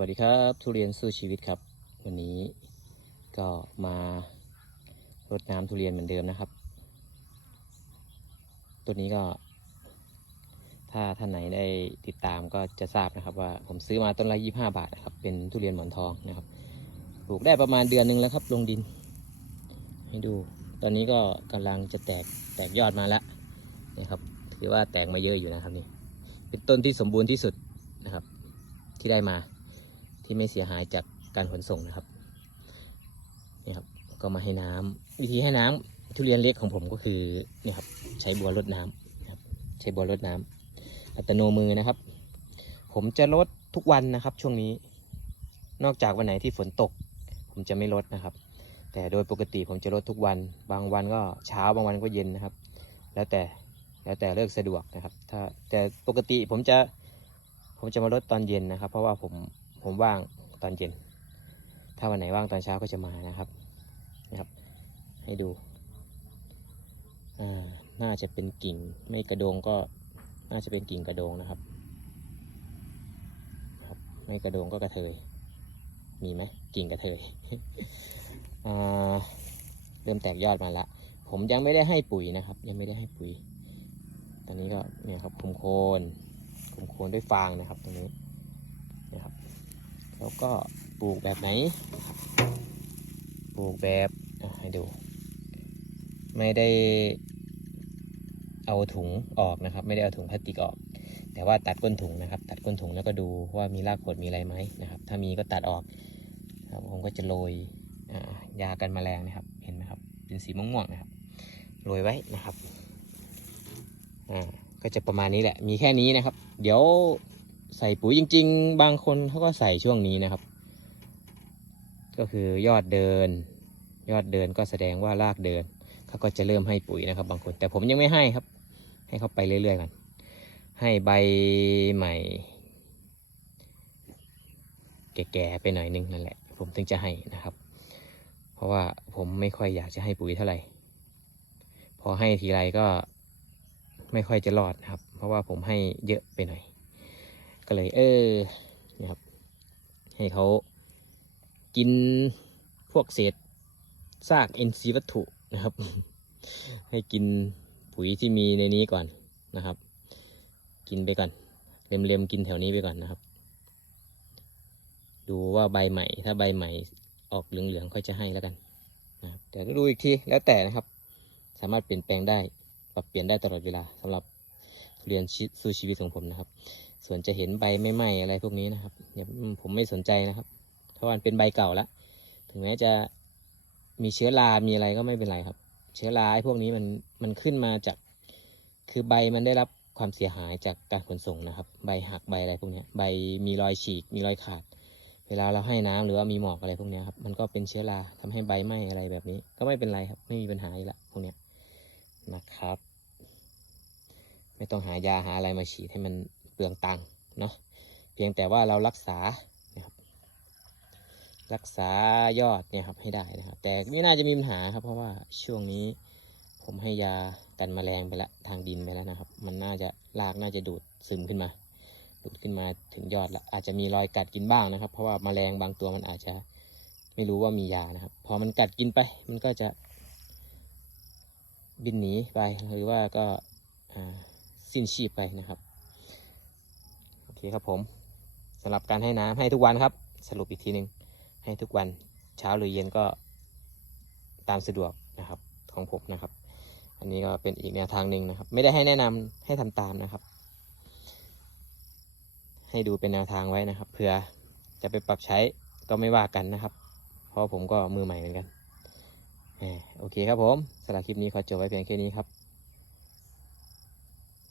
วัสดีครับทุเรียนสู้ชีวิตครับ วันนี้ก็มารดน้ำทุเรียนเหมือนเดิมนะครับ ตัวนี้ก็ ถ้าท่านไหนได้ติดตามก็จะทราบนะครับ ว่าผมซื้อมาต้นละยี่ห้าบาทนะครับ เป็นทุเรียนหมอนทองนะครับปลูกได้ประมาณเดือนหนึ่งแล้วครับ ลงดิน ให้ดู ตอนนี้ก็กำลังจะแตกแตกยอดมาแล้วนะครับ ถือว่าแตกมาเยอะอยู่นะครับนี่เป็นต้นที่สมบูรณ์ที่สุดนะครับ ที่ได้มา ที่ไม่เสียหายจากการขนส่งนะครับนี่ครับก็มาให้น้ำวิธีให้น้ำทุเรียนเล็กของผมก็คือนี่ครับใช้บัวรดน้ำครับใช้บัวรดน้ำอัตโนมือนะครับ ผมจะลดทุกวันนะครับ ช่วงนี้ นอกจากวันไหนที่ฝนตก ผมจะไม่ลดนะครับ แต่โดยปกติผมจะลดทุกวัน บางวันก็เช้าบางวันก็เย็นนะครับ แล้วแต่แล้วแต่เลิกสะดวกนะครับ ถ้าแต่ปกติผมจะผมจะมาลดตอนเย็นนะครับ เพราะว่าผม ผมว่างตอนเย็น ถ้าวันไหนว่างตอนเช้าก็จะมานะครับนะครับ ให้ดูอ่าน่าจะเป็นกิ่งไม่กระโดงก็น่าจะเป็นกิ่งกระโดงนะครับครับไม่กระโดงก็กระเทย มีไหมกิ่งกระเทยอ่าเริ่มแตกยอดมาละ ผมยังไม่ได้ให้ปุ๋ยนะครับ ยังไม่ได้ให้ปุ๋ย ตอนนี้ก็เนี่ยครับคุมโคนคุมโคนด้วยฟางนะครับตรงนี้ แล้วก็ปลูกแบบไหน ปลูกแบบให้ดู ไม่ได้เอาถุงออกนะครับ ไม่ได้เอาถุงพลาสติกออก แต่ว่าตัดก้นถุงนะครับ ตัดก้นถุงแล้วก็ดูว่ามีรากขดมีอะไรไหมนะครับ ถ้ามีก็ตัดออกครับผมก็จะโรยยากันแมลงนะครับ เห็นไหมครับ เป็นสีม่วงๆนะครับ โรยไว้นะครับ อ่า ก็จะประมาณนี้แหละ มีแค่นี้นะครับ เดี๋ยว ใส่ปุ๋ยจริง ๆ บางคนเขาก็ใส่ช่วงนี้นะครับ ก็คือยอดเดิน ยอดเดินก็แสดงว่ารากเดินเขาก็จะเริ่มให้ปุ๋ยนะครับ บางคน แต่ผมยังไม่ให้ครับ ให้เขาไปเรื่อยๆกันให้ใบใหม่ แก่ๆไปหน่อยนึงนั่นแหละ ผมถึงจะให้นะครับ เพราะว่าผมไม่ค่อยอยากจะให้ปุ๋ยเท่าไหร่พอให้ทีไรก็ไม่ค่อยจะรอดครับ เพราะว่าผมให้เยอะไปหน่อย ก็เลยเออนี่ครับ ให้เขากินพวกเศษซากเอินทรีวัตถุนะครับ ให้กินปุ๋ยที่มีในนี้ก่อนนะครับ กินไปก่อนเล็มๆกินแถวนี้ไปก่อนนะครับ ดูว่าใบใหม่ถ้าใบใหม่ออกเหลืองๆค่อยจะให้แล้วกันนะแต่ก็ดูอีกทีแล้วแต่นะครับ สามารถเปลี่ยนแปลงได้ปรับเปลี่ยนได้ตลอดเวลาสำหรับเรียนชีสู้ชีวิตของผมนะครับ ส่วนจะเห็นใบไม่ไหม้อะไรพวกนี้นะครับอย่าผมไม่สนใจนะครับเพราะมันเป็นใบเก่าแล้วถึงแม้จะมีเชื้อรา มีอะไรก็ไม่เป็นไรครับ เชื้อราไอ้พวกนี้มันมันขึ้นมาจาก คือใบมันได้รับความเสียหายจากการขนส่งนะครับ ใบหักใบอะไรพวกนี้ใบมีรอยฉีก มีรอยขาด เวลาเราให้น้ำหรือว่ามีหมอกอะไรพวกนี้ครับ มันก็เป็นเชื้อราทำให้ใบไหม้อะไรแบบนี้ ก็ไม่เป็นไรครับ ไม่มีปัญหาอยู่ละพวกนี้นะครับ ไม่ต้องหายาหาอะไรมาฉีดให้มัน เปลืองตังค์เนาะเพียงแต่ว่าเรารักษานะครับรักษายอดเนี่ยครับให้ได้นะครับแต่ไม่น่าจะมีปัญหาครับ เพราะว่าช่วงนี้ผมให้ยากันแมลงไปแล้วทางดินไปแล้วนะครับ มันน่าจะรากน่าจะดูดซึมขึ้นมา ดูดขึ้นมาถึงยอดละอาจจะมีรอยกัดกินบ้างนะครับ เพราะว่าแมลงบางตัวมันอาจจะไม่รู้ว่ามียานะครับ พอมันกัดกินไป มันก็จะบินหนีไปหรือว่าก็สิ้นชีพไปนะครับ เคครับผมสำหรับการให้น้ำให้ทุกวันครับ สรุปอีกทีหนึ่งให้ทุกวันเช้าหรือเย็นก็ตามสะดวกนะครับของผมนะครับ อันนี้ก็เป็นอีกแนวทางหนึ่งนะครับ ไม่ได้ให้แนะนำให้ทำตามนะครับ ให้ดูเป็นแนวทางไว้นะครับเผื่อจะไปปรับใช้ก็ไม่ว่ากันนะครับ เพราะผมก็มือใหม่เหมือนกันโอเคครับผมสำหรับคลิปนี้ขอจบไว้เพียงแค่นี้ครับ